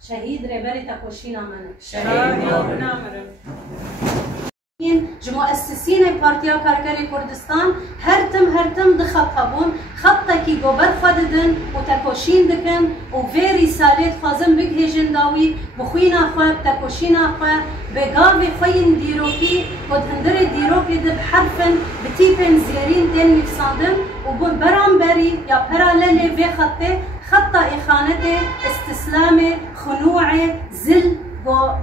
شهید رهبری تکوشینا منه. مؤسسين بارتيا كاركري كردستان هرتم دخطبون خطة كي جوبر خددن وتكوشين دكن وفي رسالة خازم بجهجن داوي بخوينا خوا بتكوشينا خوا بقاوي خوين ديروكي ودهندر ديروكي دب حرفن بتيبن زيرين تين مفسادن وبرامبري يا براللي في خطة إخانته استسلامه خنوعه زل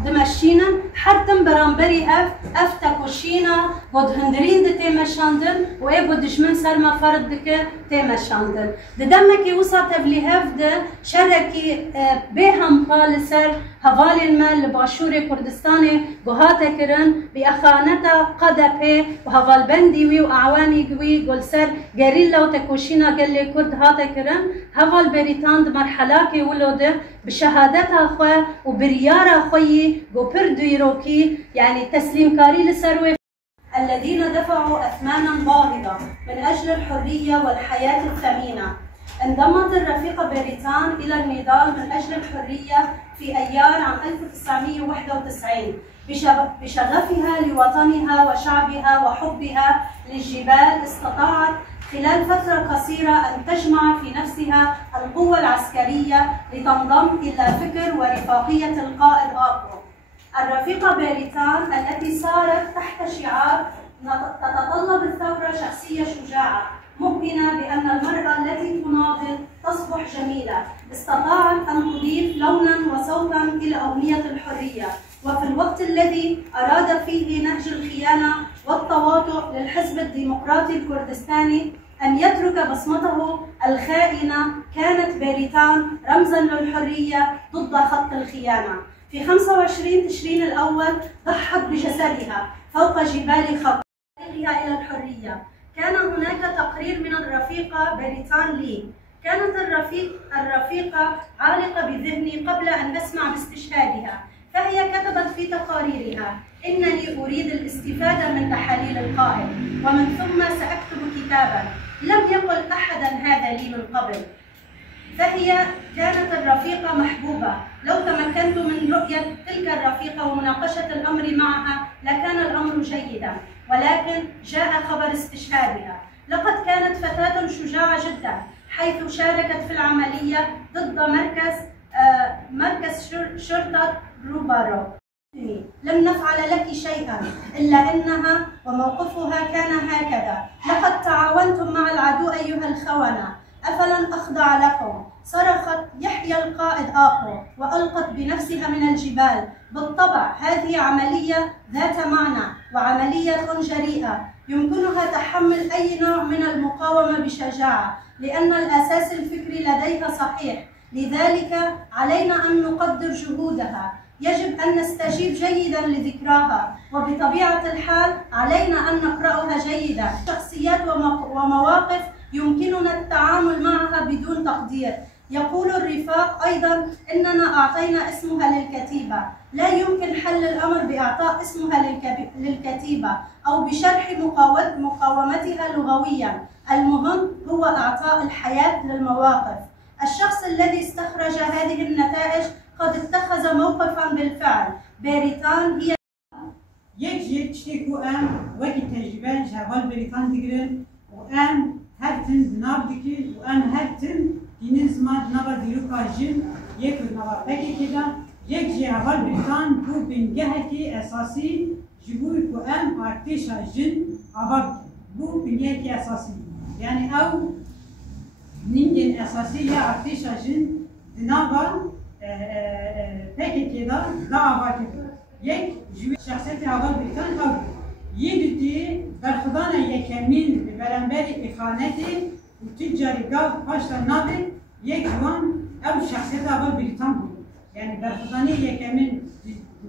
دمشينا حرتم برامبري اف تكوشينا بود هندرين د تيمشاندن و اي بود دشمن سر ما فرد دك تيمشاندن دمكي وصا تبليهف د شركي بهم قال سر هوال المال باشور كردستاني بهاتا كرن باخانتا قدبه وهوال بندي واعواني قوي قول سر غريلا وتكوشينا قال لي كرد هاتا كرن هوال بريتاند مرحلاكي ولود بشهادتها خو وبريارة خوي بوبر ديروكي يعني تسليم كاري لسروي الذين دفعوا أثمانا باهظة من أجل الحرية والحياة الثمينة. انضمت الرفيقة بريتان إلى النضال من أجل الحرية في أيار عام 1991 بشغفها لوطنها وشعبها وحبها للجبال. استطاعت خلال فترة قصيرة أن تجمع في نفسها القوة العسكرية لتنضم إلى فكر ورفاقية القائد آقو. الرفيقة بريتان التي صارت تحت شعار تتطلب الثورة شخصية شجاعة مؤمنة بأن المرأة التي تناضل تصبح جميلة، استطاعت أن تضيف لونا وصوتا إلى أغنية الحرية. وفي الوقت الذي أراد فيه نهج الخيانة والتواطؤ للحزب الديمقراطي الكردستاني أن يترك بصمته الخائنة، كانت بريتان رمزا للحرية ضد خط الخيانة. في 25 تشرين الأول ضحت بجسدها فوق جبال خط طريقها إلى الحرية. كان هناك تقرير من الرفيقة بريتان لي، كانت الرفيقة عالقة بذهني قبل أن أسمع باستشهادها، فهي كتبت في تقاريرها: إنني أريد الاستفادة من تحاليل القائد ومن ثم سأكتب كتابا لم يقل أحدا هذا لي من قبل. فهي كانت الرفيقة محبوبة، لو تمكنت من رؤية تلك الرفيقة ومناقشة الأمر معها لكان الأمر جيدا، ولكن جاء خبر استشهادها. لقد كانت فتاة شجاعة جدا، حيث شاركت في العملية ضد مركز شرطة روبارو. لم نفعل لك شيئا إلا أنها وموقفها كان هكذا. لقد تعاونتم مع العدو أيها الخونة، أفلن أخضع لكم؟ صرخت: يحيى القائد آقو، وألقت بنفسها من الجبال. بالطبع هذه عملية ذات معنى وعملية جريئة يمكنها تحمل أي نوع من المقاومة بشجاعة، لأن الأساس الفكري لديها صحيح، لذلك علينا أن نقدر جهودها. يجب أن نستجيب جيدا لذكراها، وبطبيعة الحال علينا أن نقرأها جيدا. شخصيات ومواقف يمكننا التعامل معها بدون تقدير. يقول الرفاق أيضا إننا أعطينا اسمها للكتيبة. لا يمكن حل الأمر بإعطاء اسمها للكتيبة أو بشرح مقاومتها لغويا، المهم هو إعطاء الحياة للمواقف. الشخص الذي استخرج هذه النتائج قد اتخذ موقفا بالفعل. بريتان هي یک تشتكو وقت تجربة شغال بريتان دقرن هرتن بناب دكي هرتن دينزما نابا ديروكا جن يك نابا بكي كده جي هوال بريتان بو بنجهكي اساسي جبوي كو ارتشا جن عباب بو بنجهكي اساسي، يعني او نينجن اساسي يا ارتشا جن نابا بكي كده لا عباكي يك جوي شخصيتي هوال بريتان او يدتي برخدان يكمين ببرنبري إخانتي وتجاري قاف باشتا نابي يك جوان أو شخصيتها أول بريطان بود، يعني برخداني يكمين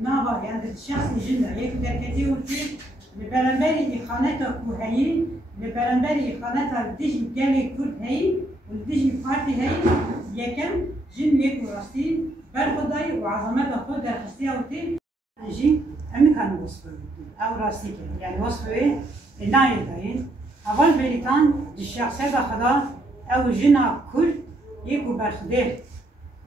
نابا يعني الشخص جنة يك دركتي وتي ببرنبري إخانتها كوهي ببرنبري إخانتها الدجن جامي كرد هي والدجن فارتي هي يكم جن يك وراستي برخداي وعظمتها خود درخستيها وتي جي أمي كانوا وصفوا أو راسي كده، يعني وصفوا إيه؟ النايل داين. أول بريطان الشخصية خدا أو جنا كل يكو برخدير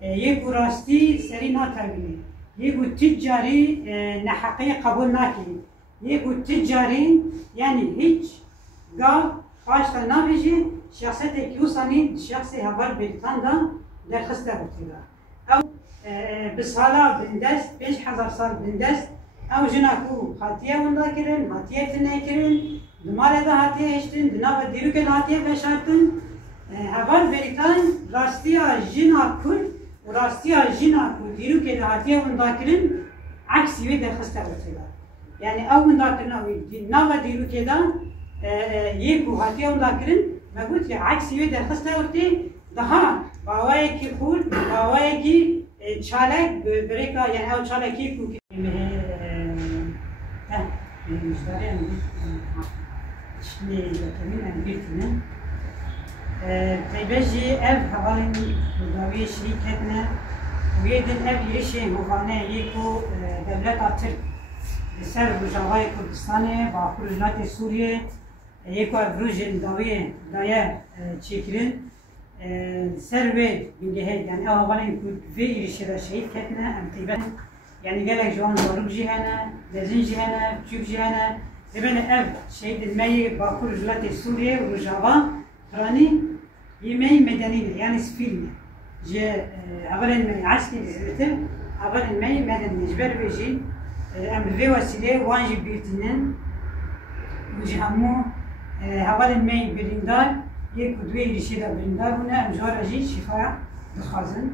یک راستی سری ناتربیه یک تجاری نحقی قبول نکی یک تجاری یعنی هیچ گاه خواهشتا نبیجی شخصیت کیوسانی شخصی هوار بریتان دا درخسته بودیده او بسالا بندست 5000 سال بندست او جناکو خاتیه وندا کرن خاتیه تنه کرن دماله دا هاتیه هشتن دنابا دیروکه دا هاتیه بشارتن هوار بریتان راستی جنا کل و راستی جنا کل دیروکه دا هاتیه وندا کرن عکسی وی درخسته بودیده یعنی او وندا کرن او نابا دیروکه دا یک و هاتیه وندا کرن مگوت که عکسی وی درخسته بودی daha باوایی که خود باوایی که چالک بریکا یعنی او چالکی کو که مشتری شنی کمی انگیرتونه تیبجی اف حوالین داوی شریکتنه و یه دل اف یریشه مغانه یکو دولت ترک سر روجاوای کردستانه با خروجات سوریه یکو افروج داوی دایه چیکرین سر و بینگهید یعنی اوالین کود وی ایریشه را شهید کتنه ام تیبن یعنی گلک جوان ضروب جهنه لزین جهنه چوب جهنه دبن اف شهید المی باکور جلات سوریه و روجاوا ترانی یمی مدنی یعنی سفیرنه جه اولین می عسکری زیتر اولین می مدنی جبر بیجی ام وی وسیله وانجی بیرتینن و جه همو اولین می بریندار یک و دوی ریشه دا بریندار بونه ام جوار اجی شفا دخوازن